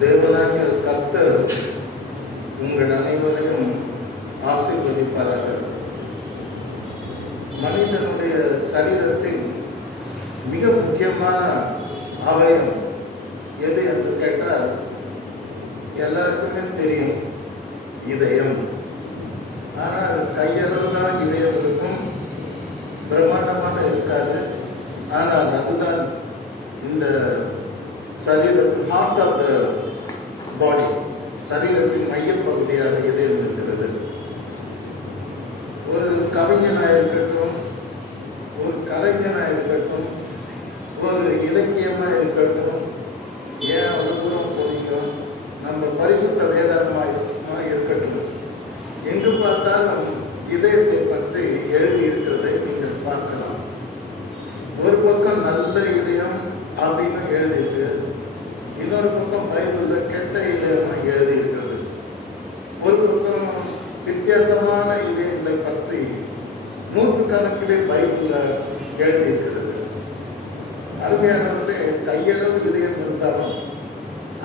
தேவனாகிய கர்த்தர் உங்கள் அனைவரையும் ஆசீர்வதிப்பார்கள். மனிதனுடைய சரீரத்தின் மிக முக்கியமான அவயம் எது என்று கேட்டால் எல்லாருக்குமே தெரியும், இதயம். ஆனால் கையளவு தான் இதயம் இருக்கும், பிரம்மாண்டமான இருக்காது. ஆனால் அதுதான் இந்த சரீரத்தின் ஹார்ட் ஆஃப் த பாடி, சரீரத்தின் மையப்பகுதியாக இதயம் இருக்கிறது. ஒரு கவிஞனாக இருக்கட்டும், ஒரு கலைஞனாக இருக்கட்டும், ஒரு இலக்கியமாக இருக்கட்டும், ஏன் அவ்வளோ தூரம் போதிக்கும், நம்ம பரிசுத்த வேதாகமாக இருக்கட்டும், எங்கு பார்த்தாலும் இதயத்தை பற்றி எழுதி இருக்கிறதை நீங்கள் பார்க்கலாம். ஒரு பக்கம் நல்ல இதயம் அப்படின்னு எழுதியிருக்கு, இன்னொரு பக்கம் பைபிளில் கெட்ட இதயமாக எழுதியிருக்கிறது. ஒரு பக்கம் வித்தியாசமான இதயங்களை பற்றி நூற்றுக்கணக்கிலே பைபிளில் எழுதியிருக்கிறது. அருமையானவர்களே, கையளவு இதயம் இருந்தாலும்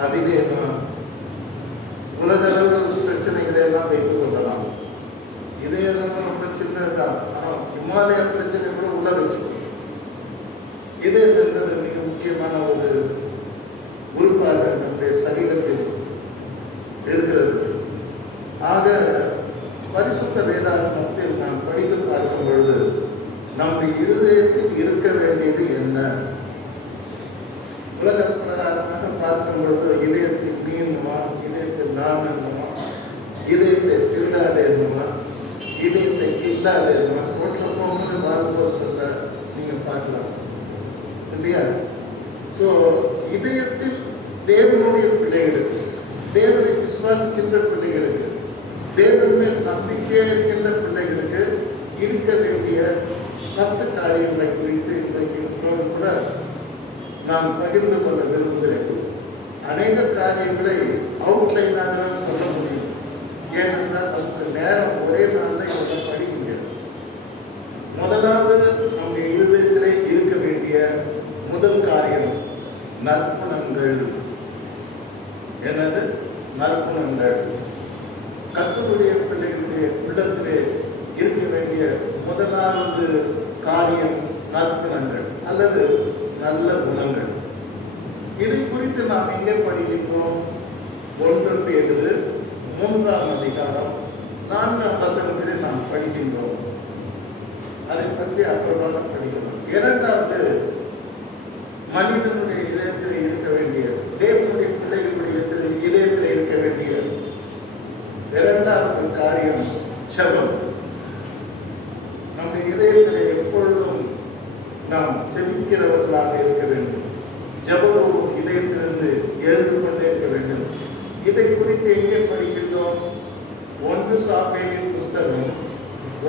அதிலே உலகளவு பிரச்சனைகளை எல்லாம் வைத்துக் கொள்ளலாம். இதயம் ரொம்ப சின்னதுதான், ஆனால் இமாலய பிரச்சனை கூட உள்ள வச்சுக்கணும். இதயம் என்பது மிக முக்கியமான ஒரு உறுப்பாக நம்முடைய சரீரத்தில் இருக்கிறது. ஆக பரிசுத்த வேதாகமத்தில் நாம் படித்து பார்க்கும் பொழுது நம்முடைய இருதயத்தில் இருக்க வேண்டியது என்ன? உலக பிரகாரமாக பார்க்கும் பொழுது இதயத்தில் நீ என்னமா, இதயத்தில் நான் என்னமா, இதயத்தை திருடாத என்னமா, இதயத்தை கில்லாத என்னமா, போன்ற வாசகத்துல நீங்க பார்க்கலாம் இல்லையா? ஸோ இதயத்தில் தேவனுடைய பிள்ளைகளுக்கு, தேவனை விசுவாசிக்கின்ற பிள்ளைகளுக்கு, தேவன் மேல் நம்பிக்கையாக இருக்கின்ற பிள்ளைகளுக்கு இருக்க வேண்டிய 10 காரியங்களை குறித்து இன்றைக்கு கூட நாம் பகிர்ந்து கொள்ள விரும்புகிறேன். அநேக காரியங்களை அவுட்லைனாக தான் சொல்ல முடியும். ஏனென்றால் நமக்கு நேரம் ஒரே நாளில் இதெல்லாம் படிக்க முடியாது. முதலாவது நம்முடைய இருதயத்திலே இருக்க வேண்டிய முதல் காரியம் நற்குணங்கள். என்னது? நற்குணங்கள். கர்த்தருடைய பிள்ளைகளுடைய உள்ளத்திலே இருக்க வேண்டிய முதலாவது காரியம் நற்குணங்கள் அல்லது நல்ல குணங்கள். இதை குறித்து நாம் எங்கே படிக்கின்றோம்? 1 பேதுரு 3ஆம் அதிகாரம் 4ஆம் வசனத்திலே நாம் படிக்கின்றோம். அதை பற்றி அப்புறமாக படிக்கணும். இரண்டாவது, மனிதனுடைய இதயத்தில் இருக்க வேண்டிய, தேவனுடைய பிள்ளைகளுடைய இதயத்தில் இருக்க வேண்டிய இரண்டாவது காரியம் ஜெபம். நம்முடைய இதயத்தில் எப்பொழுதும் நாம் செபிக்கிறவர்களாக இருக்க வேண்டும். ஜெபம் இதயத்திலிருந்து எழுந்து கொண்டே இருக்க வேண்டும். இதை குறித்து எங்கே படிக்கின்றோம்? 1 சாமுவேலின் புஸ்தகம்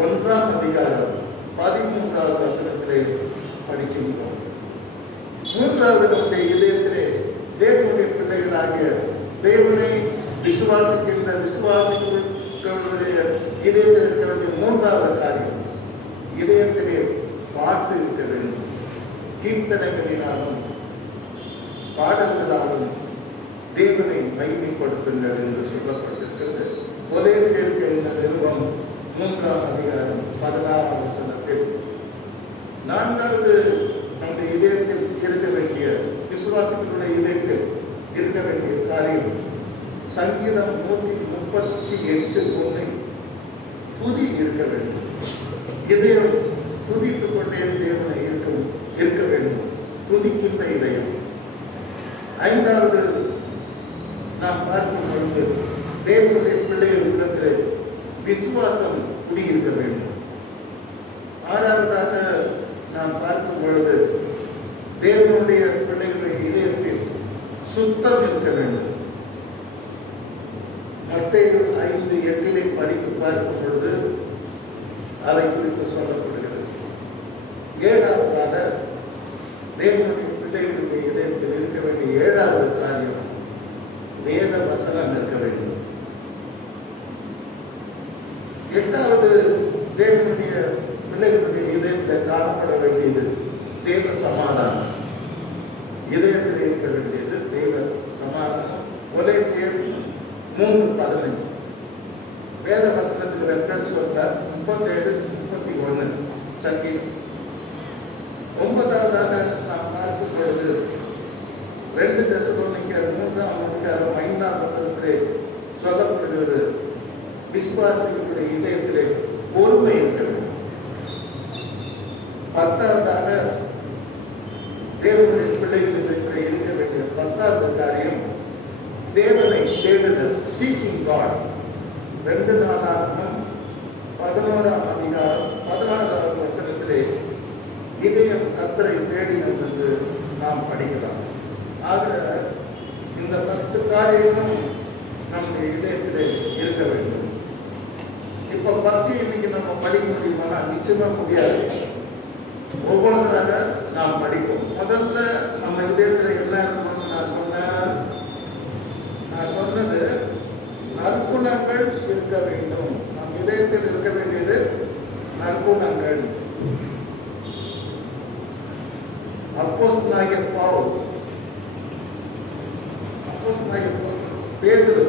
1ஆம் அதிகாரம் 13ஆவது வசனத்திலே படிக்கின்றோம். மூன்றாவது, நம்முடைய இதயத்திலே தேவனுடைய பிள்ளைகளாகிய தேவனை விசுவாசிக்கின்ற விசுவாசிகளுடைய இதயத்தில் இருக்க வேண்டிய மூன்றாவது காரியம், இதயத்திலே பாட்டு இருக்க வேண்டும். கீர்த்தனைகளினாலும் பாடல்களாலும் தேவனை மகிமைப்படுத்துங்கள் என்று சொல்லப்பட்டிருக்கிறது. கொலோசியருக்கு எழுதின நிருபம் 3ஆம் அதிகாரம் 16ஆம் வசனத்தில். நான்காவது, நம்முடைய இதயத்தில் இருக்க வேண்டிய, விசுவாசிகளுடைய இதயத்தில் இருக்க வேண்டிய காரியம் சங்கீதம் 138:1 துதி இருக்க வேண்டும். இதயம் துதித்துக் கொண்டே தேவனை இருக்க வேண்டும். துதிக்கின்ற இதயம். 5வது, நாம் பார்க்கும் பொழுது தேவனுடைய பிள்ளைகள் உள்ளத்தில் விசுவாசம் குடியிருக்க வேண்டும். 6வதாக நாம் பார்க்கும் பொழுது தேவனுடைய பிள்ளைகளுடைய இதயத்தில் சுத்தம் இருக்க வேண்டும். மத்தேயு 5:8 படித்து பார்க்கும் பொழுது அதை குறித்து சொல்லப்படுகிறது. 7வதாக தேவனுடைய பிள்ளைகளுடைய இதயத்தில் இருக்க வேண்டிய 7வது காரியம் வேத வசனம் இருக்க வேண்டும். 8வது, தேவனுடைய பிள்ளைகளுடைய இதயத்தில் காணப்பட வேண்டியது தேவ சமாதானம். இதயத்தில் இருக்க வேண்டியது தேவ சமாதானம். 3:15 வேத வசனத்துக்கு ரெஃபரன்ஸ் சொல்றார். 37-31 சங்கீதம். 9வதாக நாம் பார்க்கும் பொழுது 2 தெசலோனிக்கர் 3:5 சொல்லப்படுகிறது, விசுவாசிகளுடைய இதயத்திலே பொறுமை இருக்கிறது. 10வதாக தேவனுடைய பிள்ளைகளிடத்தில் இருக்க வேண்டிய 10வது காரியம் தேவனை தேடுதல், சீக்கிங் காட். 2 நாளாகமம் 11:16 வசனத்திலே இதயம் கர்த்தரை தேடினோம் என்று நாம் படிக்கலாம். ஆக இந்த 10 காரியமும் நம்முடைய இதயத்திலே இருக்க வேண்டும். இப்ப 10 இன்னைக்கு நம்ம படிக்க முடியுமானா நிச்சயமா முடியாது. ஒவ்வொன்றாக நாம் படிப்போம். முதல்ல நம்ம இதயத்தில் என்ன இருக்கணும்னு நான் சொன்னது நற்குணங்கள் இருக்க வேண்டும். நம் இதயத்தில் இருக்க வேண்டியது நற்குணங்கள். அப்போஸ்தலனாகிய பவுல் பேதுரு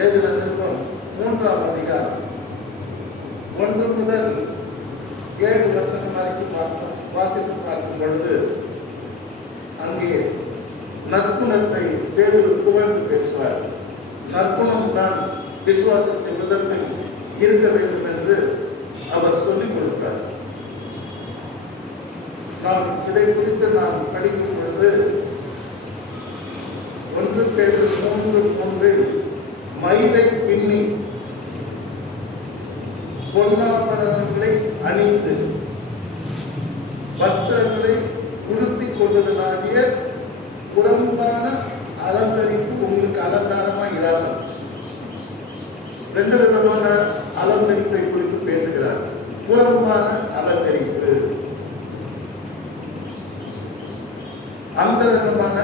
எழுதின நிருபம் 3ஆம் அதிகாரம் 1 முதல் 7 வசனம் வரைக்கும் வாசித்து பார்க்கும் பொழுது அங்கே நற்குணத்தை பேதுரு புகழ்ந்து பேசுவார். நற்குணம் தான் விசுவாசத்தை விதத்தில் இருக்க வேண்டும் என்று அவர் சொல்லிக் கொடுத்தார். நாம் இதை குறித்து நாம் படிக்கும் பொழுது 1 பேதுரு 3:3 மயிலை பின்னி பொன்னாபரணங்களை அணிந்து வஸ்திரங்களை உடுத்திக் கொள்வதனாகிய புறம்பான அலங்கரிப்பு உங்களுக்கு அலங்காரமாக இராது. 2 விதமான அலங்கரிப்பை குறித்து பேசுகிறார். புறம்பான அலங்கரிப்பு, அந்தரங்கமான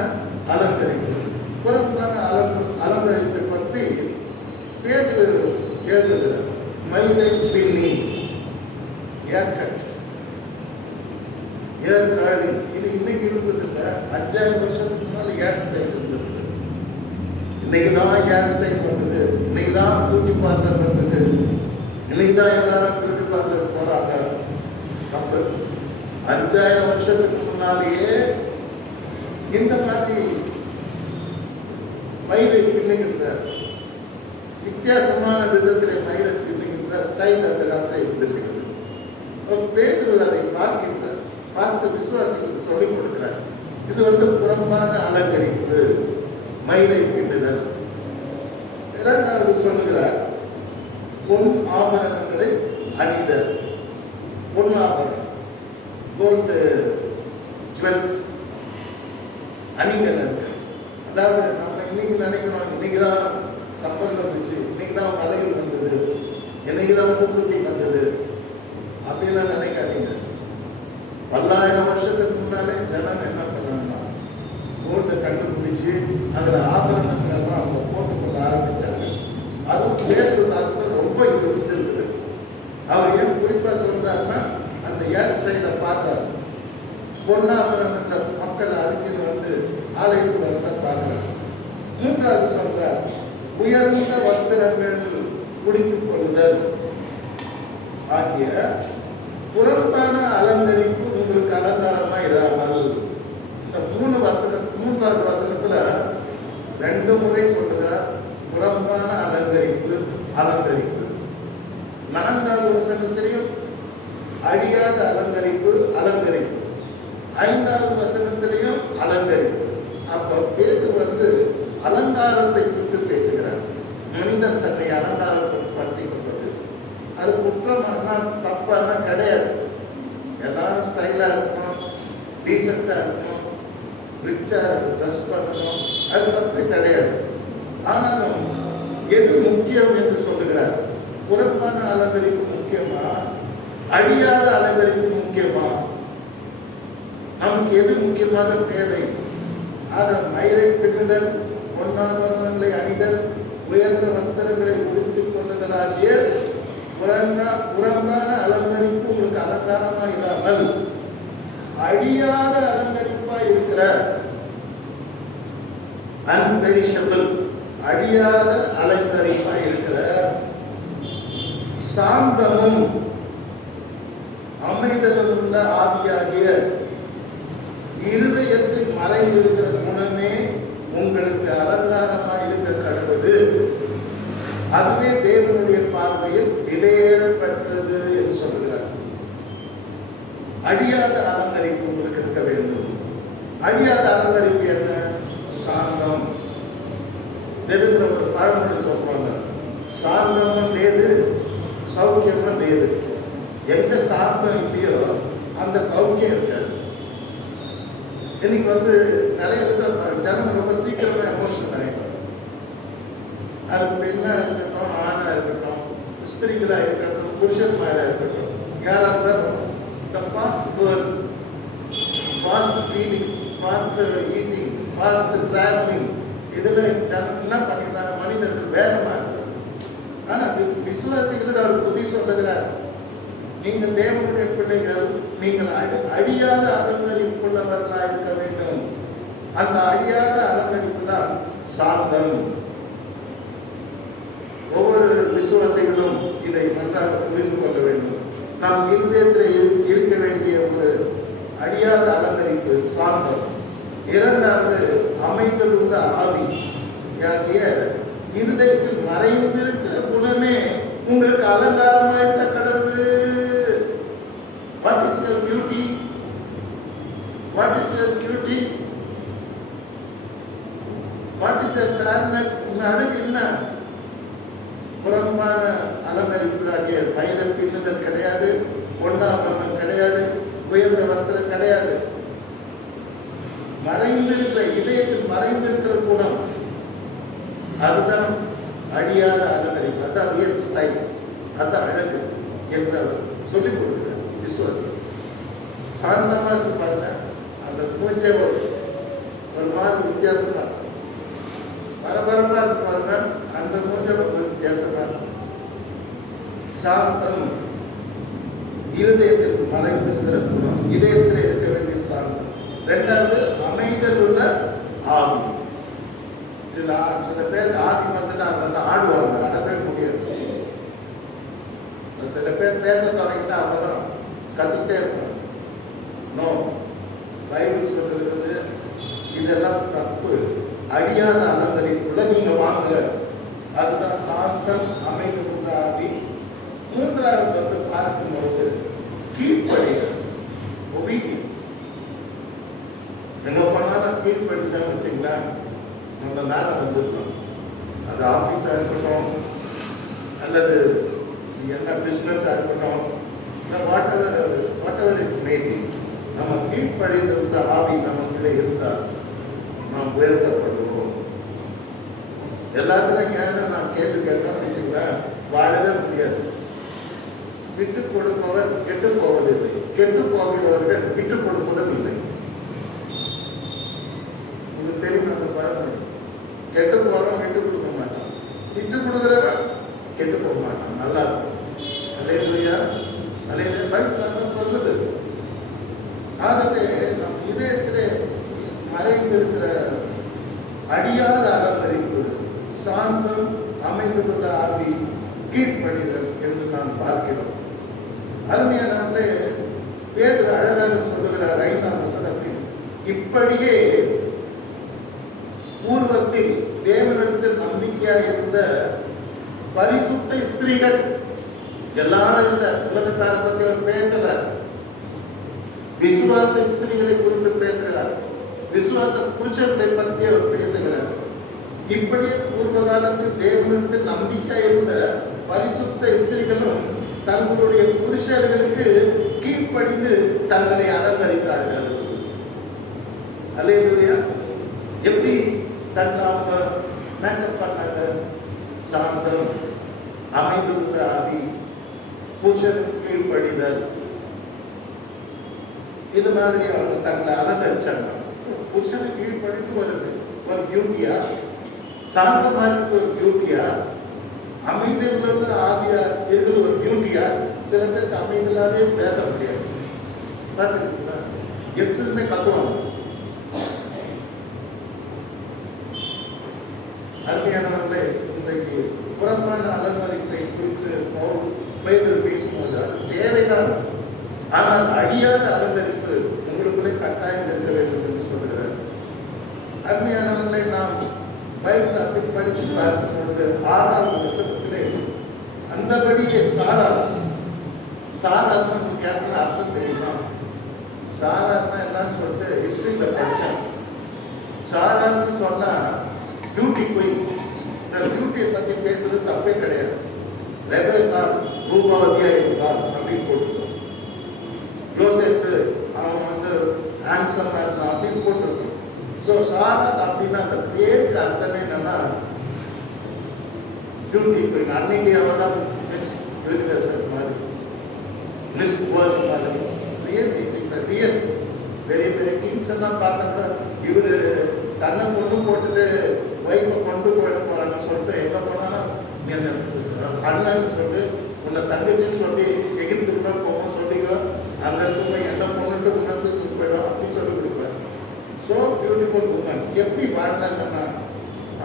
அலங்கரிப்பு. புறம்பான அலங்கரிப்பை பற்றி பேதுரு எழுதுகிறார். மயிலை பின்னி, ஏர்கட், ஏர் காடி, இது இன்னைக்கு இருந்ததில்லை. 5000 வருஷத்துக்கு முன்னால ஏர் ஸ்டைல் இருந்தது. இன்னைக்குதான் ஏர் ஸ்டைல் வந்தது. இன்னைக்குதான் பியூட்டி பார்லர் வந்தது. இன்னைக்குதான் எல்லாரும் பியூட்டி பார்லர் போறாங்க. அப்ப 5000 வருஷத்துக்கு முன்னாலேயே இந்த மாதிரி மயிலை பின்னுகின்ற வித்தியாசமான விதத்தில் மயிலை பின்னுகின்ற ஸ்டைல் அந்த காலத்தில் இருந்திருக்கிறது. பேதுரு அதை பார்க்கின்றார். பார்த்து விசுவாசிகளுக்கு சொல்லிக் கொடுக்கிறார். இது புறம்பான அலங்கரிப்பு, மயிலை பின்னுதல். 2வது சொல்லுகிறார், பொன் ஆபரணங்களை அணிதல். பொன் ஆபரணம், கோல்டு ஜுவல்ஸ் அணிகள். அதாவது நம்ம இன்னைக்கு நினைக்கிறோம், இன்னைக்குதான் கப்பல் வந்துச்சு, இன்னைக்குதான் மலையில் வந்தது, இன்னைக்குதான் பூக்குத்தி வந்தது அப்படின்லாம் நினைக்காதீங்க. 1000 வருஷத்துக்கு முன்னாலே ஜனம் என்ன பண்ணாங்கன்னா கோல்டை கண்டுபிடிச்சு அதில் ஆபரணங்கள் எல்லாம் அவங்க போட்டுக்கொள்ள ஆரம்பிச்சாங்க. அதுவும் பேசுற காலத்தில் ரொம்ப இது இருக்குது. அவர் ஏன் குறிப்பாக சொல்றாருன்னா அந்த ஏர் ஸ்டைலை பார்த்தார். பொன்னாபரணங்கள் மக்கள் அறிஞர் ஆலயத்தில் பார்க்கிறார். 3வது சொல்றார், உயர்ந்த வஸ்திரங்கள் குடித்துக் கொள்ளுதல் ஆகிய புறம்பான அலங்கரிப்பு உங்களுக்கு அலங்காரமா இராமல். இந்த 3வது வசனத்துல 2 முறை சொல்லுகிறார் புறம்பான அலங்கரிப்பு. 4வது வசனத்திலையும் அழியாத அலங்கரிப்பு. 5வது வசனத்திலையும் அலங்கரிப்பு. அப்ப பேது அலங்காரத்தை குறித்து பேசுகிறார். மனிதன் தன்னை அலங்காரப்படுத்திக் கொள்வது அது குற்றமானா தப்பானா கிடையாது. எல்லாரும் ஸ்டைலா இருக்கணும், டீசெண்டா இருக்கணும், ரிச்சா ட்ரெஸ் பண்ணணும், அது பற்றி கிடையாது. ஆனாலும் எது முக்கியம் என்று சொல்லுகிறார்? புறம்பான அலங்கரிப்பு முக்கியமா, அழியாத அலங்கரிப்பு முக்கியமா? நமக்கு எது முக்கியமாக தேவை? ஆக மயிலை பின்னுதல், பொன்னாபரணங்களை அணிதல், உயர்ந்த வஸ்திரங்களை உடுத்திக் கொள்ளுதலாகிய புறம்பான அலங்கரிப்பு உங்களுக்கு அலங்காரமா இல்லாமல் அழியாத அலங்கரிப்பா இருக்கிற அன்பெரிஷபிள் அழியாத அலங்கரிப்பா இருக்கிற சாந்தமும் அமைதலும் உள்ள ஆவியாகிய இருதயத்தில் மறைந்திருக்கிற குணமே உங்களுக்கு அலங்காரமாய் இருக்க கடவுது. அதுவே தேவனுடைய பார்வையில் விலையேறப்பட்டது என்று சொல்லுகிறார். அழியாத அலங்கரிப்பு உங்களுக்கு இருக்க வேண்டும். அழியாத அலங்கரிப்பு என்ன? சாந்தம். தெரிந்த ஒரு பழமொழி சொல்றாங்க, சாந்தமும் லேது சௌக்கியமும் லேது. எந்த சாந்தம் இல்லையோ அந்த சௌக்கியம் இருக்காது. இன்னைக்கு நிறைய இடத்துல ஜனங்க ரொம்ப சீக்கிரமா எமோஷனல் ஆகிடும். அது பெண்ணா இருக்கட்டும், ஆணா இருக்கட்டும், ஸ்திரீகளா இருக்கட்டும், புருஷன்மாரா இருக்கட்டும், யாரா இருந்தாலும் the fast world, fast feelings, fast eating, fast traveling, இதுல என்ன பண்ணிட்டாங்க? மனிதர்கள் வேகமா இருக்கிறாங்க. ஆனா விசுவாசிகளுக்கு அவர் புதி சொல்லுகிறார், நீங்க தேவனுடைய பிள்ளைகள், நீங்கள் அழியாத அலங்கரிப்புள்ளவர்களாக இருக்க வேண்டும். அந்த அழியாத அலங்கரிப்பு தான் சாந்தம். ஒவ்வொரு விசுவாசிகளும் இதை நன்றாக புரிந்து கொள்ள வேண்டும். நாம் இருதயத்தில் இருக்க வேண்டிய ஒரு அழியாத அலங்கரிப்பு சாந்தம். இரண்டாவது, அமைதலுள்ள ஆவி ஆகிய இருதயத்தில் மறைந்திருக்கிற குணமே உங்களுக்கு அலங்காரமாக இருக்க கடவுது. What is your beauty? What is your beauty? What is your fairness? அழகு என்ன? புறம்பான அலங்கரிப்பு பயிர பின்னுதல் கிடையாது, பொன்னாபரணம் கிடையாது, உயர்ந்த வஸ்திரம் கிடையாது. மறைந்திருக்கிற இதயத்தில் மறைந்திருக்கிற குணம், அதுதான் அழியாத அலங்கரிப்பு. அதுதான் ரியல் ஸ்டைல், அதுதான் அழகு என்று அவர் சொல்லிக் கொடுக்கிறார். விசுவாசி சாந்தமா இருக்கு பாருங்க, அந்த மூஞ்சே ஒரு மாதிரி வித்தியாசமா இருக்கும். பரபரப்பா இருக்கு பாருங்க, அந்த மூஞ்ச வித்தியாசமா இருக்கும். சாந்தம் இருதயத்திற்கு மறைந்திருக்கிற குணம், இதயத்தில் இருக்க வேண்டிய சாந்தம். இரண்டாவது, அமைதல் உள்ள ஆவி. சில பேர் ஆவி வந்துட்டு ஆடுவாங்க, அடவே முடியாது. சில பேர் பேச தொடங்கிட்டா அவதான் கத்திட்டே இருப்பாங்க. நோ, பைபிள் சொல்லிருக்குது இதெல்லாம் தப்பு. அழியாத அலங்கரிப்புள்ள நீங்க வாங்க. அதுதான் சாந்தம், அமைதல் உள்ள ஆவி. மூன்றாவது பார்க்கும்போது கீழ்ப்படிதல், ஒபீடியன்ஸ். எங்க போனாலும் கீழ்படிதான் வச்சுங்களா, நம்ம மேல வந்துடலாம். அது ஆபீஸா இருக்கட்டும், அல்லது என்ன பிசினஸா இருக்கட்டும், what ever it may be, நம்ம கீழ்ப்படிதல் ஆவி நமக்குள்ள இருந்தால் நாம் உயர்த்தப்படுவோம். எல்லாத்துக்கும் நான் கேள்வி கேட்டோம்னு வச்சுங்களா, வாழவே முடியாது. விட்டு கொடுப்பவர் கெட்டு போவதில்லை, கெட்டு போகிறவர்கள் விட்டு கொடுப்பதும் இல்லை. உங்களுக்கு தெரியும் அந்த பழமொழி. கெட்டு போறவன் விட்டு கொடுக்க மாட்டான், விட்டு கொடுக்கிறவன் கெட்டு போக மாட்டான். நல்லா இருக்கும். அல்லேலூயா, அல்லேலூயா. பைபிள் அதான் சொல்லுது. ஆகவே நம் இதயத்திலே மறைந்திருக்கிற அழியாத அலங்கரிப்பு, சாந்தம், அமைந்துள்ள ஆவி, கீழ்ப்படிதல் என்று நாம் பார்க்கிறோம். அருமையானவர்களே, பேதுரு அழகாக சொல்லுகிறார் 5ஆம் வசனத்தில், இப்படியே பூர்வத்தில் தேவனிடத்தில் நம்பிக்கையாக இருந்த பரிசுத்த ஸ்திரீகள், எல்லாரும் இல்ல, உலகத்தாரை பத்தி அவர் பேசல, விசுவாச ஸ்திரீகளை குறித்து பேசுகிறார், விசுவாச புருஷர்களை பற்றி அவர் பேசுகிறார். இப்படியே பூர்வ காலத்தில் தேவனிடத்தில் நம்பிக்கை இருந்த பரிசுத்த ஸ்திரீகளும் தங்களுடைய புருஷர்களுக்கு கீழ்ப்படிந்து தங்களை அலங்கரித்தார்கள். அல்லேலூயா. எப்படி தங்களை மேக்கப் பண்ணாங்க? சாந்தம், அமைந்துள்ள ஆவி, புருஷனுக்கு கீழ்ப்படிதல், இது மாதிரி அவங்க தங்களை அலங்கரிச்சாங்க. புருஷனுக்கு கீழ்ப்படிந்து ஒரு பியூட்டியா, சாந்தமா இருக்கு ஒரு பியூட்டியா, அமைதியுள்ள ஆவியா இருக்கிறது ஒரு பியூட்டியா? சில பேருக்கு அமைதியில்லாவே பேச முடியாது. பார்த்துக்கிட்டீங்களா? எப்பவுமே கத்துவாங்க. அருமையான சுயமான அலங்கரிப்பை குறித்து பேதுரு பேசும்போது அது தேவைதான், ஆனால் அழியாத அலங்கரிப்பு உங்களுக்குள்ளே கட்டாயம் இருக்க வேண்டும் என்று சொல்கிறார். அருமையானவர்களை நாம் பைபிள் அப்படி படித்து பார்க்கும் பொழுது 6ஆம் வசனத்திலே அந்தபடியே சாரார் நமக்கு யாருக்குன்னு அர்த்தம் தெரியுமா? சாரார்னா என்னன்னு சொல்லிட்டு ஹிஸ்டரியில படித்தேன். சாரார்னு சொன்னா பியூட்டி குயின். இந்த பியூட்டியை பத்தி பேசுறது தப்பே கிடையாது. ரெபேக்கா ரூபவதியா இருந்தார் அப்படின்னு போட்டுருக்கோம். யோசேப்பு அவன் வந்து ஹேண்ட்ஸமா இருந்தான் அப்படின்னு போட்டிருக்கோம். ஸோ சாரார் அப்படின்னா அந்த பேருக்கு அர்த்தமே என்னன்னா பியூட்டி குயின். அன்னைக்கு அவனா மிஸ் யூனிவர்சல் மாதிரி, மிஸ் வேர்ல்ட் மாதிரி. Real it is real. பெரிய பெரிய கிங்ஸ் எல்லாம் பார்த்தா இவரு தன்னை கொண்டு போட்டுட்டு வைப்பை கொண்டு போயிட போறாங்கன்னு சொல்லிட்டு எங்க போனாலும் அண்ணன்னு சொல்லிட்டு உன்னை தங்கச்சின்னு சொல்லி எகிப்துக்குள்ள போவோம் சொல்லிக்கோ, அங்க இருக்கும்போது என்ன பொண்ணுட்டு உணர்ந்து போயிடும் அப்படி சொல்லி கொடுப்பாரு. ஸோ பியூட்டிஃபுல் உமன் எப்படி வாழ்ந்தாங்கன்னா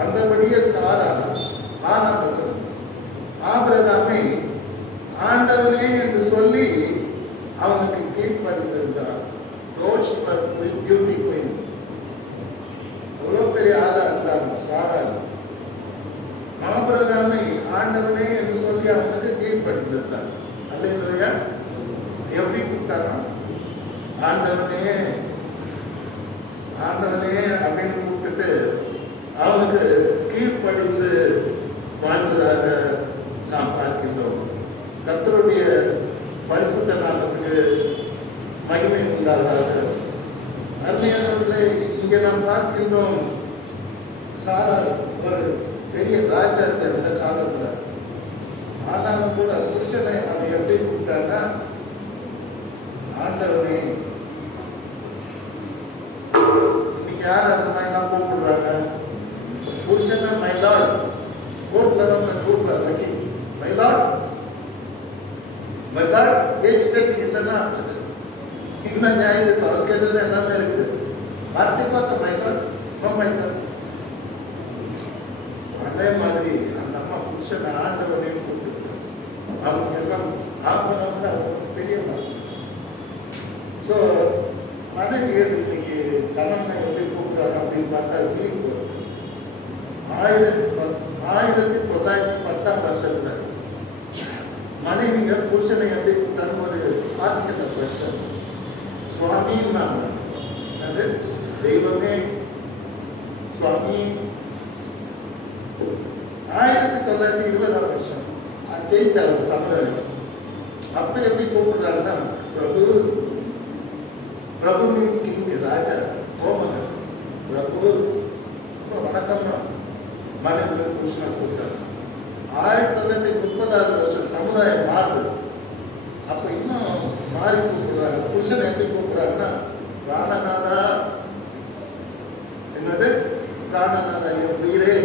அந்தபடியே சாரா 6ஆம் வசனம் ஆபிரகாமை ஆண்டவனே என்று சொல்லி அவனுக்கு கீழ்ப்படிந்திருந்தார். Beauty queen. அவ்வளோ பெரிய ஆளா இருந்தாங்க சாரா. ஆபிரகாமை ஆண்டவனே என்று சொல்லி அவனுக்கு கீழ்ப்படிந்திருந்தார். அல்லேலூயா. எப்படி கூப்பிட்டாரா? ஆண்டவனே ஆண்டவனே அப்படின்னு கூப்பிட்டுட்டு அவனுக்கு கீழ்ப்படிந்து வாழ்ந்ததாக நாம் பார்க்கின்றோம். கர்த்தருடைய பரிசுத்த நாமத்துக்கு மகிமை உண்டாவதாக. அருமையானவர்களே, இங்கே நாம் பார்க்கின்றோம் சாரா ஒரு பெரிய ராஜாத்தை அந்த காலத்துல. ஆனாலும் கூட புருஷனை அவன் எப்படி கூப்பிட்டான்னா ஆண்டவனே. இன்னைக்கு யார் அந்த மாதிரிலாம் கூப்பிடுறாங்க? புருஷனை மை லார்ட். கோர்ட்ல தான் கூப்பிடுறாங்க வைக்கி மை லார்ட். மை லார்ட் பேச்சு என்னன்னா இன்னும் நியாயத்துக்கு அவருக்கு எது எல்லாமே இருக்குது. வார்த்தை பார்த்த மை லார்ட் மை லார்ட். அதே மாதிரி அந்த அம்மா புருஷனை ஆண்டவனே கூப்பிட்டு அவங்க எல்லாம் ஆப்பனவங்க பெரியவங்க. ஸோ மனைவி இன்னைக்கு கணவனை எப்படி கூப்பிடுறாங்க அப்படின்னு பார்த்தா சீர்ப்பு 1910ஆம் வருஷத்துல மனைவிங்க புருஷனை எப்படி தன்னுடைய ஆதிக்கத்தை பிரச்சனை சுவாமின்னு அது தெய்வமே சுவாமி. 1920ஆம் வருஷம் ஜெயித்தார் சமுதாயம். அப்ப எப்படி கூப்பிடுறாங்கன்னா பிரபு. பிரபு மீன்ஸ் கிங், ராஜா, கோமகன். பிரபு வணக்கம்னா மனைவி புருஷனை கூப்பிட்டார். 1930ஆவது வருஷம் சமுதாயம் மாறுது. அப்ப இன்னும் மாறி கூப்பிடுறாங்க. புருஷனை எப்படி கூப்பிடுறாங்கன்னா பிராணநாதா. என்னது பிராணநாதா? என் உயிரே.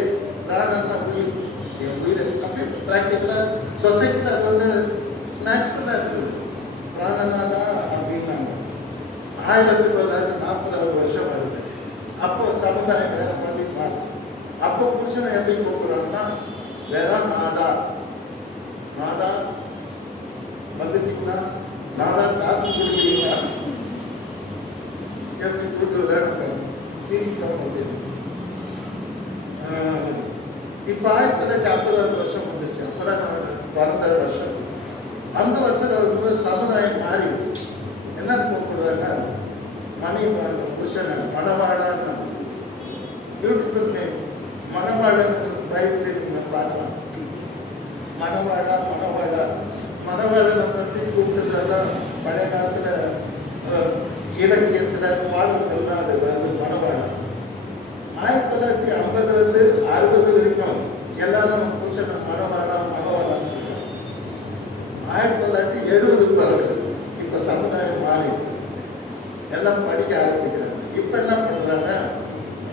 பிராணன்னா உயிர், என் உயிரை. அப்படி பிராக்டிக்கலா சொசைட்டில அது வந்து நேச்சுரலா இருக்குது. பிராணநாதா அப்படின்னாங்க. 1940ஆவது வருஷம் வருது. அப்போ சமுதாயம் வேற மாதிரி மாறும். அப்போ புருஷனை எப்படி கூப்பிடுறாங்கன்னா வேற நாதா. நாதா வந்துட்டீங்களா? நாதா காத்து கொடுக்குறீங்களா? எப்படி கொடுக்குறது சீக்கிரம் வந்து இப்போ 1950ஆவது வருஷம் வந்துச்சு. அப்பதான் பிறந்த வருஷம். அந்த வருஷத்துல வரும்போது சமுதாயம் மாறி என்ன கூப்பிடுறாங்க? மனைவி புருஷனை மணவாடான்னு. பியூட்டிஃபுல் நேம் மணவாளன். பைபிள் நீங்க பார்க்கலாம். மணவாடா மணவாளனை பற்றி கூப்பிட்டதெல்லாம் பழைய காலத்துல இலக்கியத்துல பாடல்கள் தான் அது வருது. மணவாளா 1950 60 வரைக்கும் எல்லாரும் புருஷனை மணவாளா. 1970 வருது. இப்ப சமுதாயம் மாறி எல்லாம் படிக்க ஆரம்பிக்கிறாங்க. இப்ப என்ன பண்றாங்க?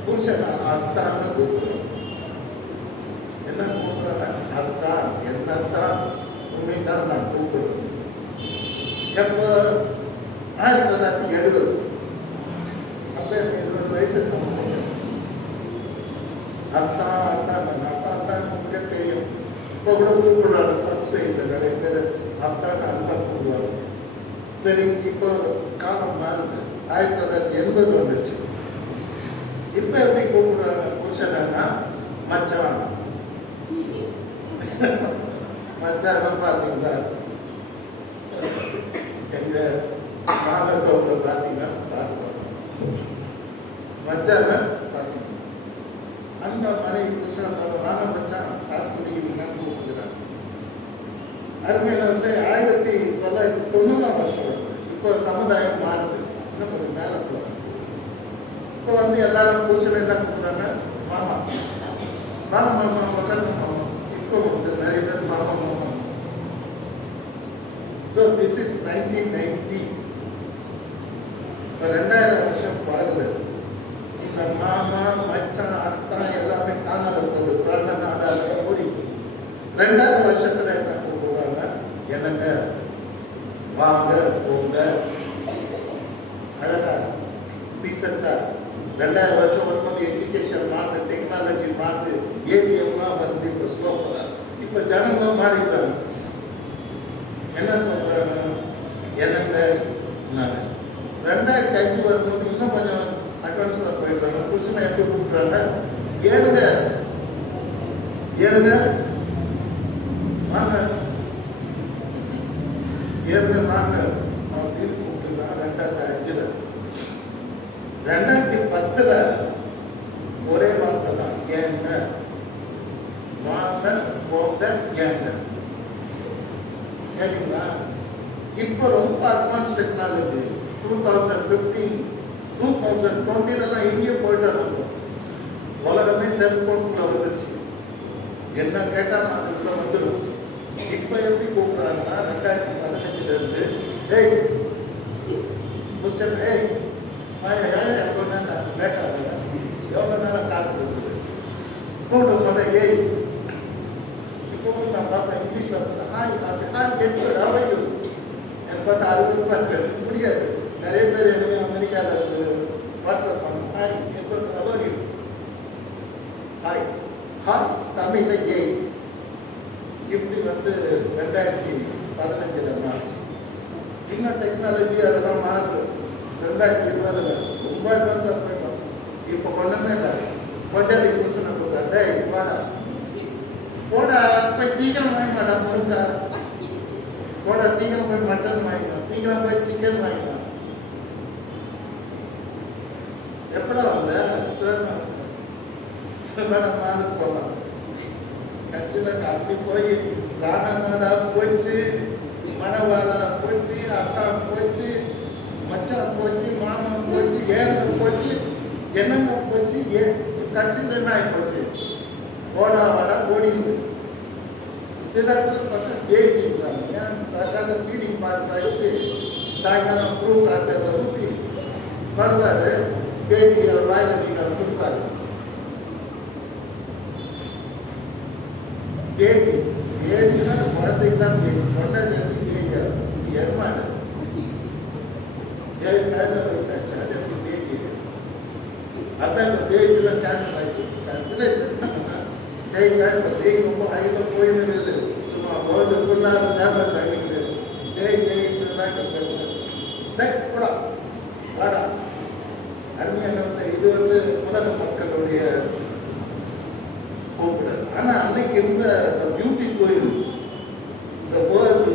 புருஷனை அத்தான்னு கூப்பிடுறாங்க. என்ன கூப்பிடுறாங்க? அத்தான். என்னத்தான் உண்மைதான் நான் கூப்பிடுறேன். எப்போ? 1970. அப்ப 20 வயசு இருக்கும். அத்தான் அத்தான் அத்தான் அத்தான் உங்களுக்கு தெரியும். இப்போ கூட அத்தான் அன்பா கூடுவாங்க. சரி, இப்போ காலம் மாறுது. 1980 வந்துருச்சு. இப்போ எப்படி கூப்பிடுறாங்க புருஷனா? மச்சான். மச்சான் பார்த்தீங்களா? எங்க மாதத்தோட பார்த்தீங்கன்னா மச்சான் பார்த்தீங்கன்னா அந்த மனைவி புருஷனை பார்த்து வாங்க மச்சான் காத்து குடிக்கிறீங்கன்னு கூப்பிடுறாங்க. அருமையில் 1990 வருஷம் வருது. இப்போ சமுதாயம் மாறுது. இன்னும் கொஞ்சம் மேலே போகிறோம். இப்போ எல்லாரும் புருஷனை என்ன கூப்பிடுறாங்க? மாமா. மாமா மாமா உட்காந்து மாமா. இப்போ நிறைய பேர் மாமா மாமா. So this is 1990. இப்போ 2000 வருஷம் பிறகுது. இந்த மாமா மச்சான் அத்தான் எல்லாமே காணாத போகுது. பிராணநாத ஓடி 2000 வருஷத்துல என்ன கூப்பிடுவாங்க? என்னங்க, வாங்க, போங்க, அழகா டீசெண்டா. 2000 வருஷம் வரும்போது எஜுகேஷன் மாறுது, டெக்னாலஜி மாறுது, ஏடிஎம்லாம் வருது. இப்போ ஸ்லோப்பாக தான். இப்போ ஜனங்களும் மாறிடுறாங்க. என்ன சொல்றாங்க? என்னங்க, நான் 2005 வரும்போது இன்னும் கொஞ்சம் அட்வான்ஸாக போயிடுறாங்க. புருஷனை எப்படி கூப்பிடுறாங்க? ஏனுங்க, ஏனுங்க வாங்க, ஏனுங்க வாங்க அப்படின்னு கூப்பிட்டுருக்காங்க. 2005. 2010 ஒரே வார்த்தை தான், ஏங்க. வாங்க, போங்க, ஏங்க. சரிங்களா? இப்போ ரொம்ப அட்வான்ஸ் டெக்னாலஜி. 2015 2020 எங்கேயோ போயிட்டு உலகமே செல்போனுக்குள்ள வந்துருச்சு. என்ன கேட்டாலும் அதுக்குள்ள வந்துடும். இப்போ எப்படி கூப்பிடுறாங்கன்னா 2015 இருந்து ஏய் புச்சன் ஏய் எவ்வளோ நேரம் லேட்டாக வர, எவ்வளோ நேரம் காத்துட்டு இருக்குது கூப்பிடும் போது ஏய் இப்போ நான் பார்ப்பேன் இங்கிலீஷில் வந்து ஹாய் அவையும் எனக்கு பார்த்து 60 ரூபாய் முடியாது. நிறைய பேர் எனவே அமெரிக்காவில் வாட்ஸ்அப் பண்ணும். ஹாய் அவையும் ஹாய் ஹாய் தமிழில் ஏய். இப்படி 2015 மார்ச். இன்னும் டெக்னாலஜி அதெல்லாம் மாறுது. 2020 ரொம்ப அட்வான்ஸாக போயிட்டோம். இப்போ ஒன்றுமே இல்லை. கொஞ்சாதி புருஷனை கொடுத்தா டே வாடா போடா போய் சீக்கிரம் வாங்கினாடா முருங்கா, போடா சீக்கிரம் போய் மட்டன் வாங்கிக்கலாம், சீக்கிரம் போய் சிக்கன் வாங்கிக்கலாம். எப்படா வந்த மாதத்துக்கு போகலாம். கட்சியில் அப்படி போய் ராணநாடா போச்சு, மணவாளா போச்சு, அத்தான் போச்சு, மச்சான் போச்சு, மாமன் போச்சு, ஏங்க போச்சு, என்னங்க போச்சு. கட்சியில் என்ன ஆகி போச்சு? ஓடா வாடா ஓடிந்து. சில இடத்துல பார்த்தா பேபிங்கிறாங்க. ஏன் பிரசாத ஃபீடிங் பார்த்து ஆயிடுச்சு. சாயங்காலம் ப்ரூவ் கார்ட்டை ஊற்றி வருவார். பேபி அவர் வாயில் நீங்கள் கொடுப்பாரு. பேபி பேபினா குழந்தைக்கு தான் பேபி. கொண்டாடி பேபியா எருமாடு கழுத வயசாச்சு. அது எப்படி பேபி? அதான் இப்போ பேபிலாம் கேன்சல் ஆகிடுச்சு. கன்சிடர் பண்ணாங்கன்னா இப்போ பேய் ரொம்ப ஹைட்டில் போயின்னு இருக்குது. சும்மா வேர்ல்டு ஃபுல்லாக ஃபேமஸ் ஆகிடுது. பேய்ன்னு தான் இப்போ பேசுகிறேன். கூட வாடா அருமையான இது உலக மக்களுடைய கூப்பிடுறது. ஆனால் அன்னைக்கு இருந்த பியூட்டி கோயில், இந்த வேர்ல்டு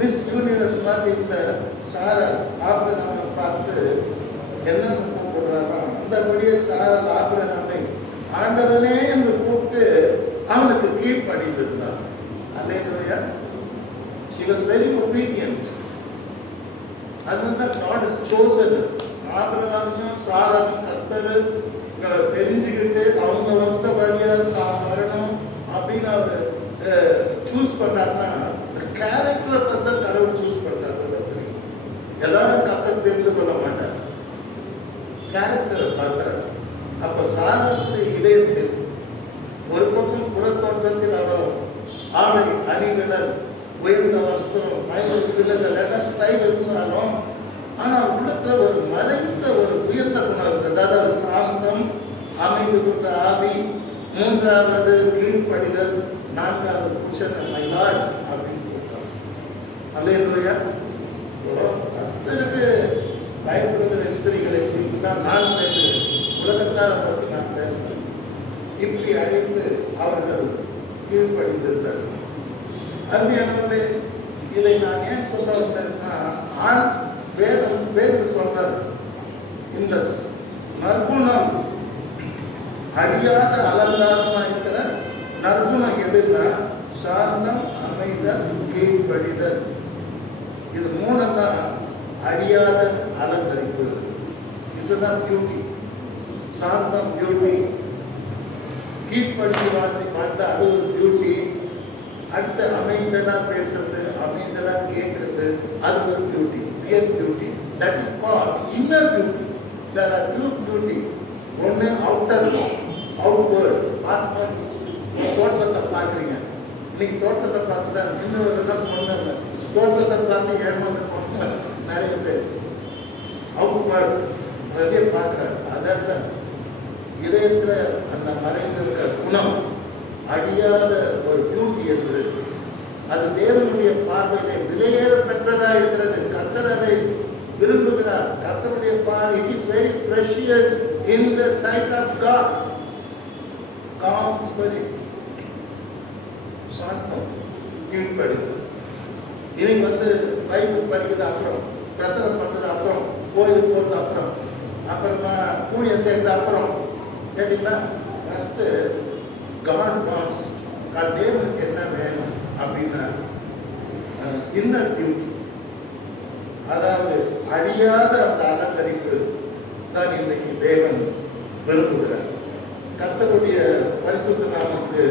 மிஸ் யூனிவர்ஸ் மாதிரி இந்த சாரல் ஆபரணமை பார்த்து என்னன்னு கூப்பிடுறாங்க. அந்தபடியே சாரல் ஆபரணமை ஆண்டவனே என்று கூப்பிட்டு அவனுக்கு கீழ்ப்படிந்திருந்தான். அல்லேலூயா. She was very obedient. அதுதான் God is chosen. ஆபிரகாமும் சாராவும் கர்த்தர் தெரிஞ்சுக்கிட்டு அவங்க வம்ச வழியாக தான் வரணும் அப்படின்னு அவர் சூஸ் பண்ணார்னா, இந்த கேரக்டரை பார்த்தா கடவுள் சூஸ் பண்ணார். எல்லாரும் கர்த்தர் தெரிந்து கொள்ள மாட்டார், கேரக்டரை பார்த்தார். அப்ப சாராவுடைய இதயத்தில் ஒரு பக்கம் புறத்தோற்றத்தில் அவர் ஆடை அணிவினர், உயர்ந்த வஸ்திரம், விலகல் எல்லாம் ஸ்டைல் இருந்தாலும், ஆனால் உள்ளத்துல ஒரு மறைந்த ஒரு உயர்ந்த குணம் இருக்குது. அதாவது சாந்தம், அமைந்து கொண்ட ஆவி, மூன்றாவது கீழ்ப்படிதல், 4வது புருஷன் மை லார்ட் அப்படின்னு கூப்பிட்டாங்க. அல்லேலூயா. கர்த்தருக்கு பயப்படுகிற ஸ்திரீகளை குறித்து தான் நான் பேசுகிறேன். உலகத்தாரை பற்றி நான் பேசுகிறேன். இப்படி அழைத்து அவர்கள் கீழ்ப்படிந்திருந்தார்கள். அருமையானவர்களே, இதை நான் ஏன் சொல்ல வந்தேன்னா, வேதம் சொல்றார், இந்த நற்குணம் அழியாத அலங்காரமா இருக்கிற நற்குணம் எதுன்னா சாந்தம், அமைதல், கீழ்ப்படிதல். இது 3 தான் அழியாத அலங்கரிப்பு. இதுதான் பியூட்டி. சாந்தம் பியூட்டி, கீழ்ப்படிந்து வாழ்ந்து அது ஒரு பியூட்டி. அடுத்த அமைதலா பேசுறது, அமைதலா கேட்கறது, அது ஒரு beauty, real beauty. That is called inner beauty. There are 2 beauty. ஒன்று அவுட்டர், அவுட்வர்ட். தோட்டத்தை பார்க்குறீங்க, இன்னைக்கு தோட்டத்தை பார்த்து தான் இன்னொரு பொண்ணு தோட்டத்தை பார்த்து ஏமாந்து பொண்ணு நிறைய பேர். அவுட்வர்ட் நிறைய பார்க்குறாரு. அதெல்லாம் இதயத்தில் அந்த மறைந்திருக்கிற குணம் அழியாத ஒரு பியூட்டி இருக்கிறது. அது தேவனுடைய பார்வையிலே விலையேற பெற்றதா இருக்கிறது. கர்த்தர் அதை விரும்புகிறார். கர்த்தருடைய பார்வை, it is very precious in the sight of God. Calm spirit, சாந்தம், கீழ்ப்படிதல். இனி பைபிள் படிக்கிறது அப்புறம், பிரசங்கம் பண்றது அப்புறம், கோயிலுக்கு போகிறது அப்புறம், அப்புறமா ஊழியம் சேர்ந்த அப்புறம் கேட்டீங்கன்னா ஃபர்ஸ்ட் God wants, தேவனுக்கு என்ன வேணும் அப்படின்னா இன்னர் பியூட்டி, அதாவது அழியாத அந்த அலங்கரிப்பு தான் இன்னைக்கு தேவன் விரும்புகிறார். கர்த்தருடைய பரிசுத்த நாமத்துக்கு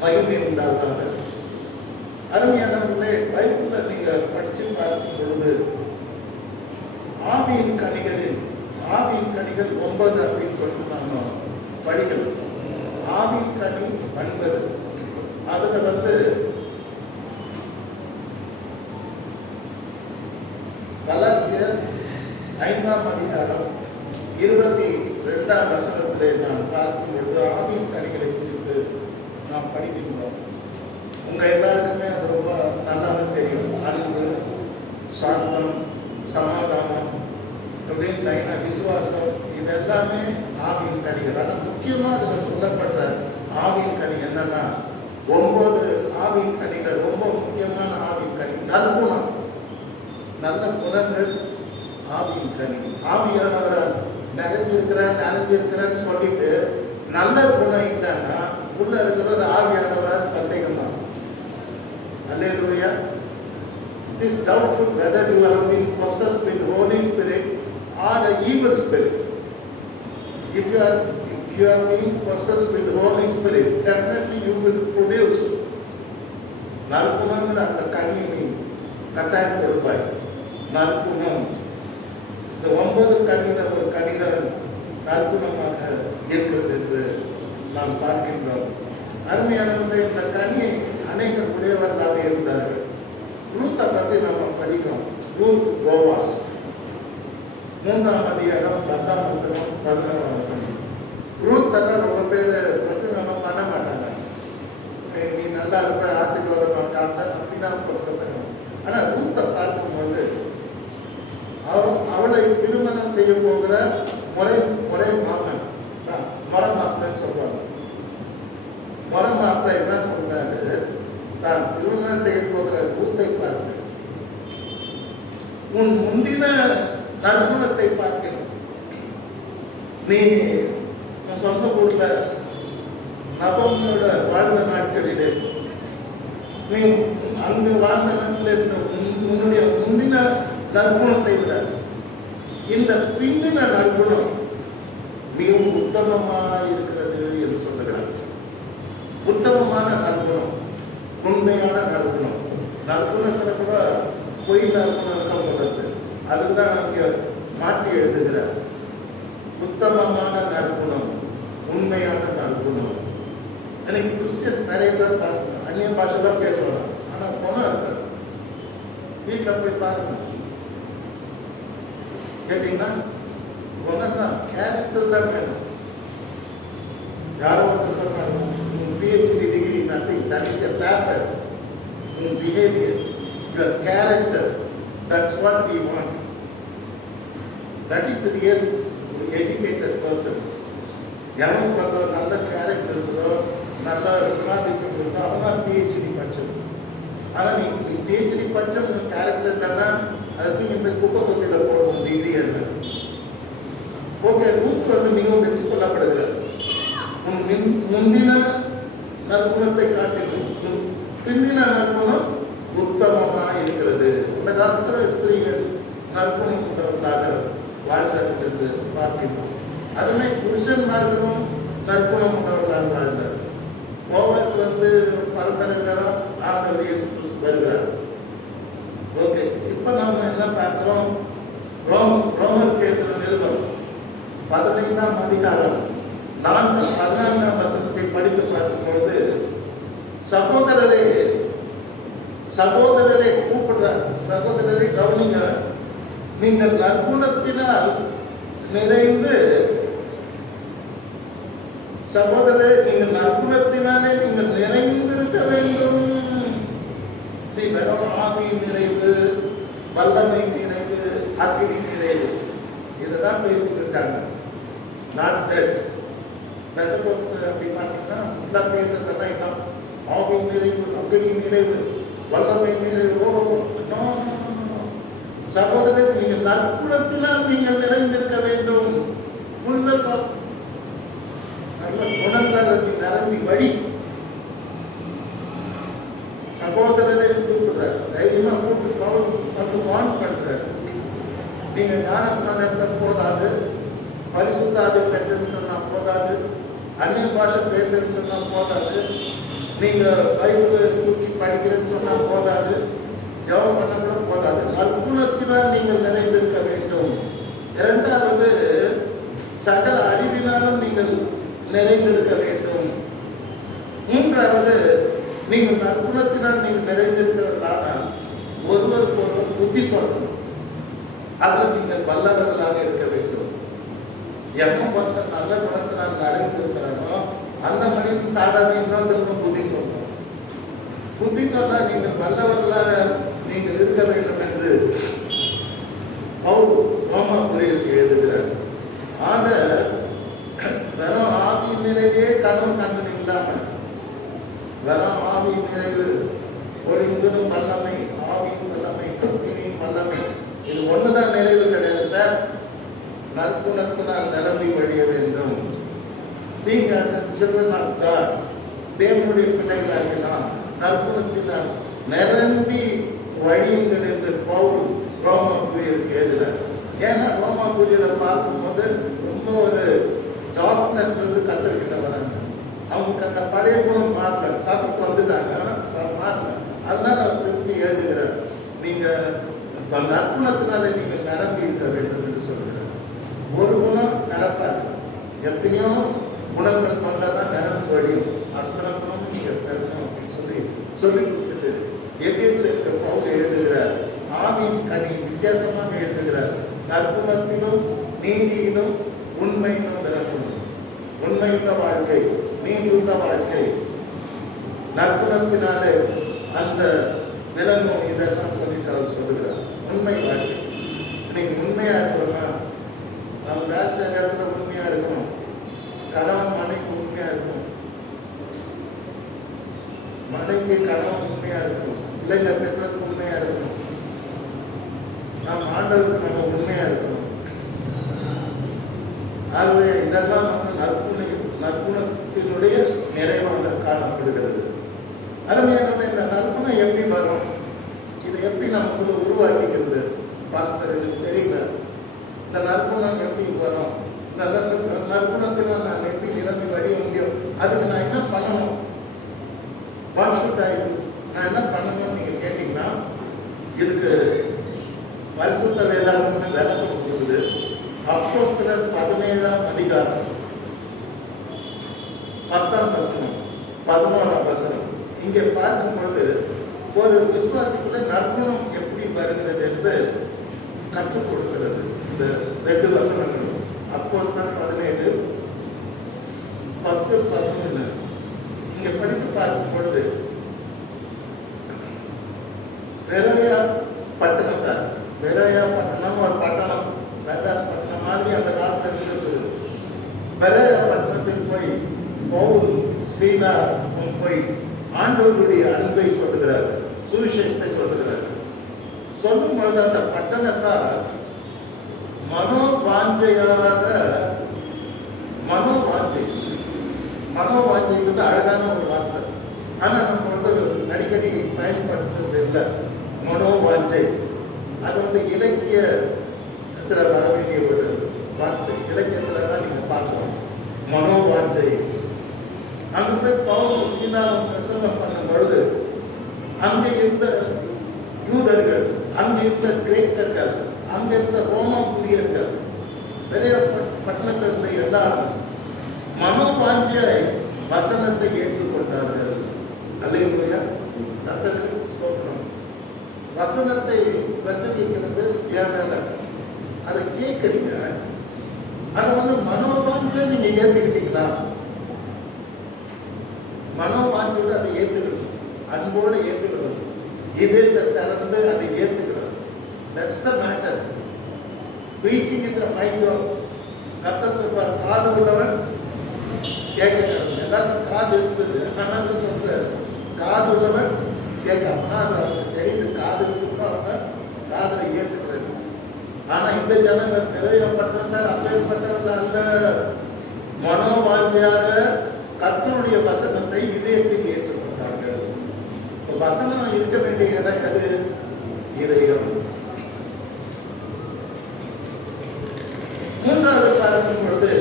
மகிமை உண்டாவதாக. அருமையானவர்களே, பைபிள்ல நீங்க படிச்சு பார்க்கும் பொழுது ஆவியின் கனிகள் 9 அப்படின்னு சொல்லிட்டு நாம படிக்கிறோம். ஆவின் கனி 9. அதுல கலாத்தியர் 5ஆம் அதிகாரம் 22ஆம் வசனத்திலே நாம் பார்க்கும் பொழுது ஆவின் கனிகளை குறித்து நாம் படிக்கின்றோம். உங்க எல்லாருக்குமே அது ரொம்ப நல்லாவே தெரியும். அன்பு, சாந்தம், சமாதானம், அப்படின்னு விசுவாசம், இது எல்லாமே ஆவியின் கனிகள். ஆனால் முக்கியமாக அதில் சொல்லப்பட்ட ஆவியின் கனி என்னன்னா 9 ஆவியின் கனிகள். ரொம்ப முக்கியமான ஆவியின் கனி நற்குணம், நல்ல குணங்கள் ஆவியின் கனி. ஆவியானவரால் நிறைஞ்சிருக்கிறேன்னு சொல்லிட்டு நல்ல குணம் இல்லைன்னா உள்ள இருக்கிற ஆவியானவரால் சந்தேகம் தான். அல்லேலூயா. It is doubtful whether you have been possessed with Holy Spirit or the evil spirit. If you are being possessed with Holy Spirit, definitely you will produce நற்குணங்கிற அந்த கண்ணியை கட்டாயம் கொடுப்பாய். நற்குணம், இந்த 9 கண்ணில ஒரு கனிதான் நற்குணமாக இருக்கிறது என்று நாம் பார்க்கின்றோம். அருமையானவர்களே, இந்த கண்ணி அநேக உடையவர்களாக இருந்தார்கள். ரூத்தை பற்றி நாம் படிக்கிறோம். ரூத் போவாஸ் 3ஆம் அதிகாரம் 10ஆம் வசனம் 11ஆம் வசனம். ரூத்தெல்லாம் ரொம்ப பேர் பிரசங்கம் பண்ண மாட்டாங்க. நீ நல்லா இருப்ப, ஆசீர்வாதமா காத்த, அப்படிதான் பிரசங்கம். ஆனால் ரூத்தை பார்க்கும்போது அவளை திருமணம் செய்ய போகிற முறை மாமன் முறை மாப்பிள்ளைன்னு சொல்றாங்க. முறை மாப்பிள்ளை என்ன சொல்றாரு, தான் திருமணம் செய்ய போகிற ரூத்தை பார்த்து உன் முந்தின நற்குணத்தை பார்க்கிறோம். நீ சொந்த ஊர்ல நபோமியோட வாழ்ந்த நாட்களிலே, நீ அங்கு வாழ்ந்த நாட்டில் இருந்த உன்னுடைய முந்தின நற்குணத்தை விட இந்த பிந்தின நற்குணம் மிகவும் உத்தமமாக இருக்கிறது என்று சொல்லுகிறார். உத்தமமான நற்குணம், உண்மையான நற்குணம். நற்குணத்துல கூட பொய் நற்குணம் உள்ளது. அதுக்குதான் நமக்கு மாற்றி எழுதுகிறார். உத்தமமான நற்குணம், உண்மையான நற்குணம். எனக்கு கிறிஸ்டியன்ஸ் நிறைய பேர் அந்நிய பாஷை தான் பேசுவாங்க, ஆனா குணம் இருக்காது. வீட்டில் போய் பாருங்க, கேட்டீங்கன்னா குணம் தான், கேரக்டர் தான் வேணும். யாரோ ஒருத்தர் சொன்னாங்க, PhD degree nothing, that character, your behavior, your character. That's what we want. That is the real educated person. எவன் பண்ணுற நல்ல கேரக்டர் இருக்கிறோ நல்ல குணாதிசயம் இருக்கிறோ அவன் பிஹெச்டி படிச்சது. ஆனால் நீ பிஹெச்டி படித்த உங்கள் கேரக்டர் என்னன்னா அதுக்கு இந்த குப்பை தொட்டியில் போடணும் டிகிரி என்ன. ஓகே, ரூத் வந்து மிகவும் வச்சு கொள்ளப்படுகிறார். முந்தின நற்குணத்தை காட்டிலும் பிந்தின நற்குணம் உத்தமமாக இருக்கிறது. இந்த காலத்தில் ஸ்திரீகள் நற்குணம் உள்ளவர்களாக வாழ்ந்தது பார்க்கிறோம். அதுமே புருஷன்மார்களும் நற்குணம் உள்ளவர்களாக வாழ்ந்தார். போவஸ் வந்து பரம்பரையில் ஆண்டவர் இயேசு கிறிஸ்து வருகிறார். ஓகே, இப்போ நாம் என்ன பார்க்கிறோம்? ரோமர் கேந்திர நிருபம் 15ஆம் அதிகாரம் 14ஆம் வசனத்தை படித்து பார்க்கும் பொழுது சகோதரரை கூப்பிடுறார். சகோதரரை கவனிங்க, நீங்கள் நற்குணத்தினால் நிறைந்து, சகோதரரை நீங்கள் நற்குணத்தினாலே நீங்கள் நிறைந்திருக்க வேண்டும். வெறும் ஆவியின் நிறைவு, வல்லமை நிறைவு, அக்கினி நிறைவு, இதுதான் பேசிட்டு இருக்காங்க. நாட் தட் அப்படி பார்த்தீங்கன்னா ஃபுல்லாக பேசுறதுதான் இதான். ஆவியின் நிறைவு, அக்கினி நிறைவு, வல்லமை நிறைவு. சகோதரர், நீங்கள் நற்குணத்தினால் நீங்கள் நிறைந்திருக்க வேண்டும். நல்ல குணங்கள் நிரம்பி வழி. சகோதரரை கூப்பிடுறார், தைரியமா கூப்பிட்டு வான் பண்றார். நீங்க ஞானஸ்நானம் எடுத்த போதாது, பரிசுத்தாதி பெற்றுன்னு சொன்னா போதாது, அந்நிய பாஷை பேசுன்னு சொன்னா போதாது, நீங்க பைபிள் தூக்கி படிக்கிறேன்னு சொன்னா போதாது, ஜெபம் பண்ண கூட போதாது. நற்குணத்தினால் நீங்கள் நிறைந்திருக்க வேண்டும். இரண்டாவது, சகல அறிவினாலும் நீங்கள் நிறைந்திருக்க வேண்டும். மூன்றாவது, நீங்கள் நற்குணத்தினால் நீங்கள் நிறைந்திருக்கிறதானால் ஒருவருக்கு ஒருவர் புத்தி சொல்லணும். அதில் நீங்கள் வல்லவர்களாக இருக்க வேண்டும். எப்போ பார்த்த நல்ல குணத்தினால் நிறைந்திருக்கிறானோ அந்த மனிதன் தாராக இன்னொருத்தருக்கும் புத்தி சொல்லணும். புத்தி சொன்னால் நீங்கள் வல்லவர்களாக நீங்கள் இருக்க வேண்டும் என்று ரோமாபுரியருக்கு எழுதுகிறார். ஆக வெறும் ஆவியின் நிறைவே கனவு கண்ணன் இல்லாமல் வெறும் ஆவியின் நிறைவு, ஒரு இந்துடும் வல்லமை, ஆவியின் வல்லமை, கற்பினின் வல்லமை, இது ஒண்ணுதான் நிறைவு கிடையாது சார். நற்குணத்தினால் நிரம்பி வழிய வேண்டும். நீங்கள் children of God, தேவனுடைய பிள்ளைகளாகினால் நற்குணத்தினால் நிரம்பி வழியுங்கள் என்று பவுல் ரோமாபுரியருக்கு எழுதுகிறார். ஏன்னா ரோமாபுரியரை பார்க்கும்போது ரொம்ப ஒரு டார்க்னஸ் இருந்து கத்தர்கிட்ட வராங்க. அவங்களுக்கு அந்த பழைய குணம் மாறல, சாப்பிட்டு வந்துட்டாங்க, மாறல. அதனால அவர் திருப்பி எழுதுகிறார், நீங்க நற்குணத்தினாலே நீங்கள் நிரம்பி இருக்க வேண்டும் என்று சொல்கிறார். ஒரு குணம் நிரப்பாது, எத்தனையோ குணங்கள் வந்தாதான் நிரம்பு வழியும். அத்தனை குணமும் நீங்க பெறணும் அப்படின்னு சொல்லி கொடுத்துட்டு எபேசியருக்கு பவுல் எழுதுகிறார். ஆவியின் கனி வித்தியாசமாக எழுதுகிறார். நற்குணத்திலும் நீதியிலும் உண்மையிலும் விளக்கணும். உண்மையுள்ள வாழ்க்கை, நீதியுள்ள வாழ்க்கை, நற்குணத்தினாலே அந்த விளங்கும். இதெல்லாம் சொல்லிட்டு அவர் சொல்லுகிறார். உண்மை வாழ்க்கை, இன்னைக்கு உண்மையா இருக்கணும். நம்ம வேலை செய்கிற இடத்துல உண்மையா இருக்கணும். கணவன் மனைக்கு உண்மையா இருக்கணும். மனைக்கு கணவன் உண்மையா இருக்கணும். பிள்ளைங்க பெற்றதுக்கு உண்மையா இருக்கணும். நாம் ஆண்டவருக்கு நம்ம உண்மையா இருக்கணும். ஆகவே இதெல்லாம் நற்குணத்தினுடைய நிறைவாக காணப்படுகிறது. அருமையான இந்த நற்குணம் எப்படி வரும், இதை எப்படி நமக்குள்ள உருவாக்கிக்கிறது பாஸ்டர் எனக்கு தெரியல. இந்த நற்குணம் எப்படி வரும், இந்த நற்குணத்தில் நான் எப்படி நிரம்பி வடிய முடியும், அதுக்கு நான் என்ன பண்ணணும், நான் என்ன பண்ணணும்னு நீங்க கேட்டீங்கன்னா இதுக்கு பரிசுத்த வேதாகமம் விளக்கம் கொடுக்குது. அப்போஸ்தலர் 17ஆம் அதிகாரம் 10ஆம் வசனம் 11ஆம் வசனம். இங்கே பார்க்கும் பொழுது ஒரு விசுவாசிக்குள்ள நற்குணம் எப்படி வருகிறது என்று கற்றுக் கொடுக்கிறது. இந்த 2 வசனங்கள் அப்போஸ்தலர் 17 10 11 இங்கே படித்து பார்க்கும் பொழுது மாதிரி அந்த காலத்துல இருந்தது. பெரேயா பட்டணத்துக்கு போய் பவுல் சீலா போய் ஆண்டவருடைய அன்பை சொல்லுகிறார், சுவிசேஷத்தை சொல்லுகிறார். சொல்லும் பொழுது அந்த பட்டணத்தார் மனோவாஞ்சைங்கிறது அழகான ஒரு வார்த்தை. ஆனா நம்ம அடிக்கடி பயன்படுத்துறது இல்லை. மனோவாஞ்சை அது இலக்கியத்துல வர வேண்டிய ஒரு வார்த்தை. இலக்கியத்துல தான் நீங்க பார்க்கலாம் மனோவாஞ்சை. அங்க போய் பவுல் சீலாவும் பிரசங்கம் பண்ணும் பொழுது அங்கே இருந்த யூதர்கள், அங்க இருந்த கிரேக்கர்கள், அங்க இருந்த ரோமாபுரியர்கள், பெரிய பட்டணத்தில் இருந்த எல்லாரும் மனோவாஞ்சியாய் வசனத்தை ஏற்றுக்கொண்டார்கள். அல்லேலூயா, கர்த்தருக்கு ஸ்தோத்திரம். வசனத்தை பிரசங்கிக்கிறது ஏன் வேலை, அதை கேட்கறீங்க. அதை மனோவாஞ்சியா நீங்க ஏத்துக்கிட்டீங்களா? மனோவாஞ்சியோட அதை ஏத்துக்கணும், அன்போடு ஏத்துக்கணும், இதயத்தை திறந்து அதை ஏத்துக்கணும். That's the matter. Preaching is a micro. கர்த்தர் சொல்வார், காது உள்ளவன் கேட்கணும். எல்லாத்துக்கும் காது இருந்தது, ஆனால் சொல்றாரு காது உள்ளவன் கேட்கணும். அவனுக்கு தெரியுது காது இருக்கு, அவங்க காதலை ஏற்றுக்கிறது. ஆனா இந்த ஜனங்கள் பிறப்பட்டவர்கள் அப்பேற்பட்டவர்கள் அல்ல. மனோவாஞ்சியாக கர்த்தருடைய வசனத்தை இதயத்தில் ஏற்றுக்கொண்டார்கள். வசனம் இருக்க வேண்டிய இடம் அது இதயம். மூன்றாவது பார்க்கும் பொழுது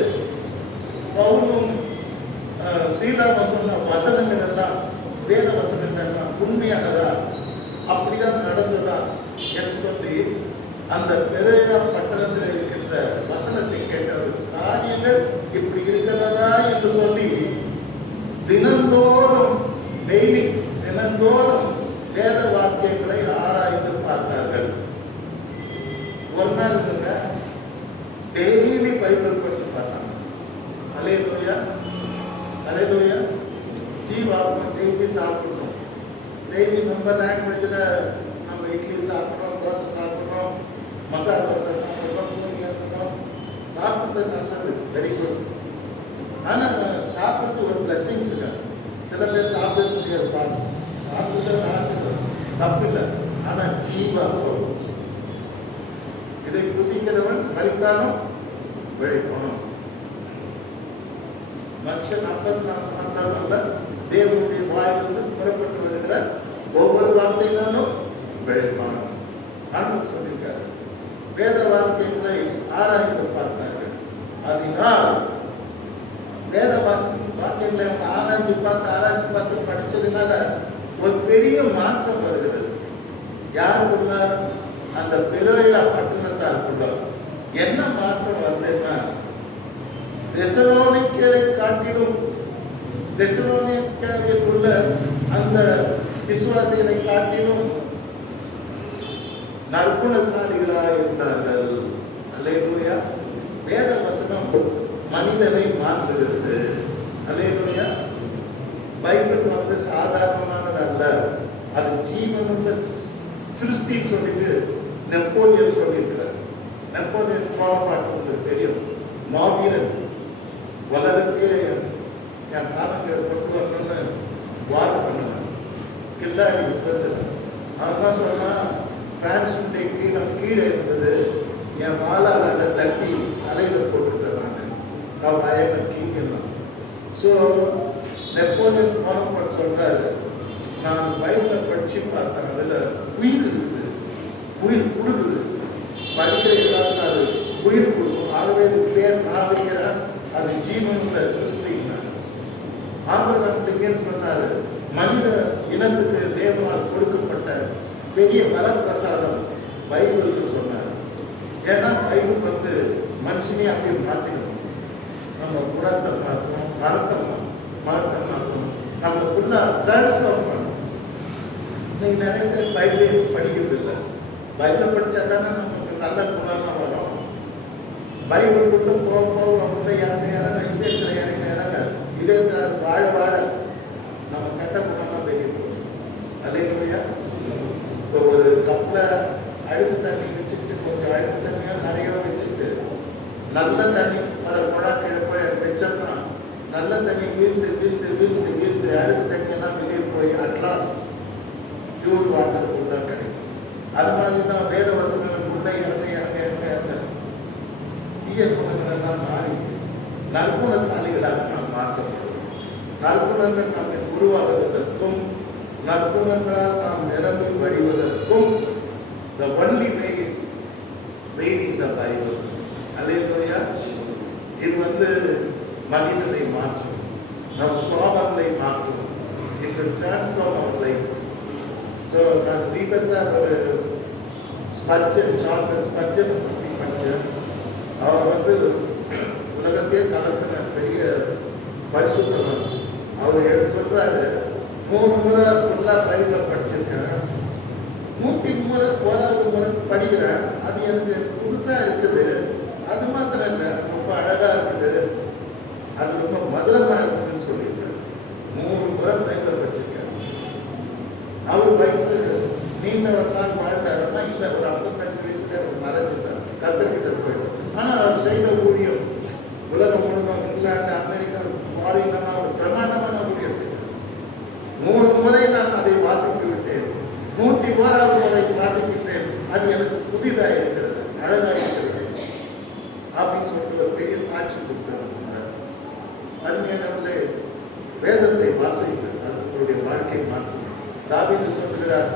பவுலும் சீலாவும் சொன்ன வசனங்கள் எல்லாம், வேத வசனங்கள் எல்லாம் உண்மையானதா, அப்படிதான் நடந்ததா என்று சொல்லி அந்த பெரிய பட்டணத்தில் இருக்கின்ற வசனத்தை கேட்டவர் காரியங்கள் இப்படி இருக்கிறதா என்று சொல்லி தினந்தோறும் வேத வாக்கியங்களை ஆராய்ந்து பார்த்தார்கள். ஒரு நாள் டெய்லி பைபிள் படிச்சு பார்த்தாங்க. அல்லேலூயா, அல்லேலூயா. ஜீவாத்மா டெய்லி சாப்பிடணும். டெய்லி நம்ம லாங்குவேஜ்ல நம்ம இட்லி சாப்பிட்றோம், தோசை சாப்பிட்றோம், மசாலா தோசை சாப்பிட்றோம், சாப்பிட்றது நல்லது, வெரி குட். ஆனா சாப்பிட்றது ஒரு பிளஸிங்ஸ் இல்லை. சில பேர் சாப்பிட முடியாது, சாப்பிடுறது ஆசை தப்பு இல்லை. ஆனா ஜீவாத்மா இதை புசிக்கிறவன் மரித்தாலும் விழைக்கணும். மனுஷன் 54 தேவனுடைய வாயிலிருந்து புறப்பட்டு வருகிற ஒவ்வொரு வார்த்தையினாலும் விழைப்பான் ஆண்டு சொல்லியிருக்காரு. வேத வாக்கியங்களை ஆராய்ந்து பார்த்தார்கள். அதனால் வேத வாக்கியங்களை ஆராய்ச்சி பார்த்து படிச்சதுனால ஒரு பெரிய மாற்றம் வருகிறது. யாருக்குள்ள? அந்த பெரோயா பட்டணத்தாருக்குள்ள என்ன மாற்றம் வருதுன்னா, தெசலோனிக்கேயை காட்டிலும் தெசலோனிக்கேயில் உள்ள அந்த விசுவாசிகளை காட்டிலும் நற்குணசாலிகளாக இருந்தார்கள். அல்லேலூயா. வேத வசனம் மனிதனை மாற்றுகிறது. அல்லேலூயா. பைபிள் சாதாரணமானது அல்ல, அது ஜீவனுள்ள சிருஷ்டி சொல்லிட்டு நெப்போலியன் சொல்லியிருக்கிறார். நெப்போலியன் போராட்டம் உங்களுக்கு தெரியும். மாவீரன் உலகத்தையே என் காலங்கள் கொண்டு வரணும்னு வார் பண்ணுவேன் கில்லாடி யுத்தத்தில். அவன் தான் சொன்னான், பிரான்ஸுடைய கீழே இருந்தது, என் வாழால் அதை தட்டி தலையில் போட்டுருக்கிறாங்க. கீழ். ஸோ நெப்போலியன் போனப்பட் சொல்றாரு, நான் பைபிளை படிச்சு பார்த்தேன், அதில் உயிர் இருக்குது, உயிர் கொடுக்குது. படிக்கிறதுக்காக அது உயிர் கொடுக்கும். ஆகவே கிளியர் நாவிக்கிற அது ஜீவனுள்ள சிருஷ்டிங்க. ஆபிரகாம் லிங்கன் சொன்னாரு, மனித இனத்துக்கு தேவனால் கொடுக்கப்பட்ட பெரிய வரப்பிரசாதம் பைபிளுக்கு சொன்னார். ஏன்னா பைபிள் மனுஷனே அப்படியே மாற்றிக்கணும். நம்ம குணத்தை மாற்றணும், மரத்தை மாற்றணும், நம்மளுக்குள்ள டிரான்ஸ்ஃபார்ம் பண்ணணும். இன்னைக்கு நிறைய பேர் பைபிளே படிக்கிறது இல்லை. பைபிளை படித்தா தானே நமக்கு நல்ல குணமாக வரும். பைபிளுக்குள்ள போக நமக்குள்ள இறங்க இதே வாழ நம்ம கெட்ட குணம்லாம் வெளியிடுவோம். அல்லேலூயா. இப்போ ஒரு கப்பில் அழுக்கு தண்ணி வச்சுட்டு கொஞ்சம் அழுக்கு தண்ணியாக நிறைய வச்சுட்டு நல்ல தண்ணி வர குழாக்கிழப்ப வச்சோம்னா நல்ல தண்ணி வீழ்ந்து வீழ்ந்து வீழ்ந்து வீழ்ந்து அழுக்கு தண்ணியெல்லாம் வெளியே போய் அட்லாஸ்ட் பியூர் வாட்டர் கூட கிடைக்கும். அது மாதிரி தான் வேத வசனங்கள் முன்னே இறங்க இறங்க இறங்க இறங்க தீய குணங்கள் எல்லாம் மாறி நற்குணசாலிகளாக நாம் மாற்றப்படுவோம். நற்குணங்கள் நம்மை உருவாகுவதற்கும் நற்குணங்களால் நாம் நிரம்பி வழிவதற்கும் the only way is reading the Bible. அல்லேலூயா. இது மனிதனை மாற்றும், நம் சுவாபங்களை மாற்றும். It will transform our life. So நான் ரீசெண்டாக ஒரு ஸ்பர்ஜன், சார்லஸ் ஸ்பர்ஜன் பற்றி படித்தேன். அவர் உலகத்தையே கலக்கின பெரிய பரிசுத்தவர். அவர் சொல்றாரு, 3 முறை ஃபுல்லாக பைபிள் படிச்சிருக்கேன், 103 முறை படிக்கிறேன், அது எனக்கு புதுசா இருக்குது. அது மாத்திரம் இல்லை, அது ரொம்ப அழகா இருக்குது, அது ரொம்ப மதுரமா இருக்குதுன்னு சொல்லியிருக்காரு. 3 முறை பைபிள் படிச்சிருக்காரு. அவர் வயசு நீண்டவர்தான் வாழ்ந்தாருன்னா இல்லை, ஒரு 55 வயசுல அவர் மறைஞ்சிட்டார், கத்துக்கிட்ட போயிட்டு. ஆனால் அவர் செய்த ஊழியம் உலகம் முழுவதும், இங்கிலாந்து, அமெரிக்கா, ஃபாரின்லாம் ஒரு பிரமாண்டமான ஊழியம் செய்தார். 3 முறை நான் அதை வாசித்து விட்டேன், 101வது முறை வாசிக்கின்றேன், அது எனக்கு புதிதாக இருக்கிறது, அழகாக இருக்கிறது அப்படின்னு சொல்லிட்டு ஒரு பெரிய சாட்சி கொடுத்தார். அருமையானவர்களே, வேதத்தை வாசிங்கள், அது உங்களுடைய வாழ்க்கை மாற்றும். தாவீது சொல்லுகிறார்,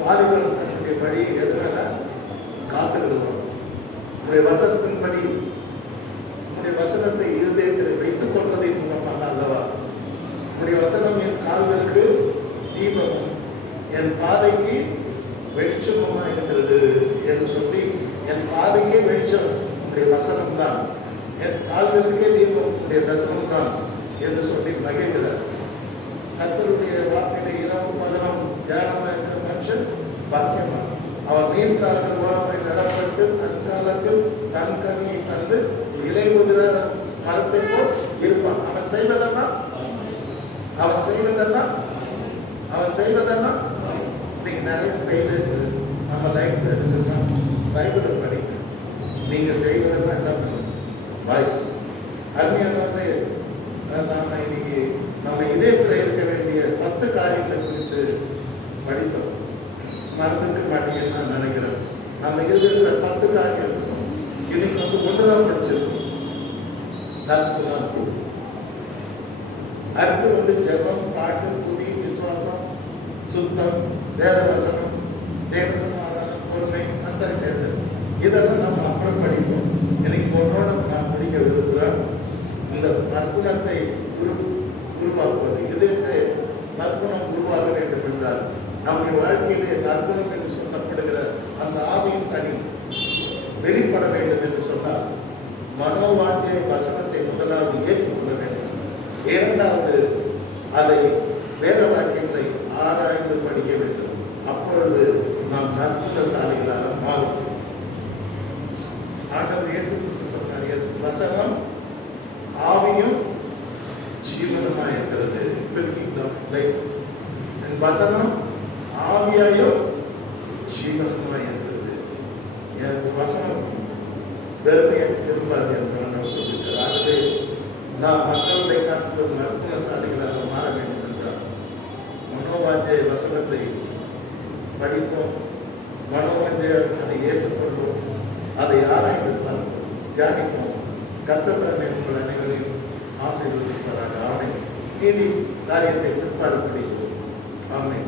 வாலிபர் தன்னுடைய வழியை எதனால காத்துக்கொள்வோம், உங்களுடைய வசனத்தின்படி, உங்களுடைய வசனத்தை இருதயத்தில் வைத்துக் கொள்வதன் மூலமாக அல்லவா. உங்களுடைய வசனம் என் கால்களுக்கு தீபமும் என் பாதைக்கு வெளிச்சமா இருக்கிறது என்று சொல்லி, என் பாதைக்கே வெளிச்சம் உடைய வசனம் தான், என் கால்களுக்கே தீபம் உடைய வசனம் தான் என்று சொல்லி மகிழ்கிறார். கர்த்தருடைய வார்த்தையில இரவு பகலும் தியானமாக இருக்கிற மனுஷன் பாக்கியவான். அவன் நீர்க்கால்கள் ஓரமாய் நடப்பட்டு தற்காலத்தில் தன் கனியை தந்து இலை உதிர மரத்தை போல் இருப்பான். அவன் செய்வதெல்லாம் நீங்க நிறைய ஃபெயிலியர்ஸ் நம்ம லைஃப்ல இருக்குன்னா பைபிளை படிக்க, நீங்க செய்வதெல்லாம் என்ன பண்ணுங்க வாய்ப்பு. அருமையானவர்களே, நாம இன்னைக்கு நம்ம இதயத்தில் இருக்க வேண்டிய 10 காரியங்களை குறித்து படித்தோம். மறந்துக்க மாட்டீங்கன்னு நான் நினைக்கிறேன். நம்ம இதயத்தில் 10 காரியம் இருக்கணும். இன்னைக்கு ஒன்றுதான் படிச்சிருக்கோம். அடுத்து ஜெபம், பாட்டு, துதி, விசுவாசம், சுத்தம், வேதவசனம், தேவசமாதானம், பொறுமை, அந்தரிக்கிறது. இதெல்லாம் நம்ம அப்புறம் படிப்போம். இன்னைக்கு பொண்ணோட நான் படிக்க விரும்புகிறேன். இந்த நற்குணத்தை உருவாக்குவது, இதயத்தை நற்குணம் உருவாக வேண்டும் என்றால் நம்முடைய வாழ்க்கையிலே நற்குணம் என்று சொல்லப்படுகிற அந்த ஆவியின் கனி வெளிப்பட வேண்டும் என்று சொன்னால் மனோவாஞ்சிய வசனத்தை முதலாவது ஏற்றுக்கொள்ள வேண்டும். இரண்டாவது, அதை வேத வாக்கியங்களை ஆராய்ந்து படிக்க வேண்டும். அப்பொழுது நாம் நற்குணசாலிகளாக மாறும். ஆண்டவர் இயேசு கிறிஸ்து சொன்னார், வசனம் ஆவியும் ஜீவனமாக இருக்கிறது. வசனம் ஆவியாயும் ஜீவனமாக இருக்கிறது. எனக்கு வசனம் வெறுமையாக திரும்பாது என்று சொல்லியிருக்கிறார். ஆகவே நாம் மற்றவர்களை காட்டிலும் நற்குணசாலிகளாக மாற வேண்டும் என்றால் மனோவாஞ்சை வசனத்தை படிப்போம், மனோவாஞ்சை அதை ஏற்றுக்கொள்வோம், அதை ஆராய்ந்து பார்ப்போம், தியானிப்போம். கர்த்தர் உங்கள் அனைவரையும் ஆசீர்வதிப்பதாக. ஆமென். நீதி காரியத்தை பிற்பாடு படிப்போம். ஆமென்.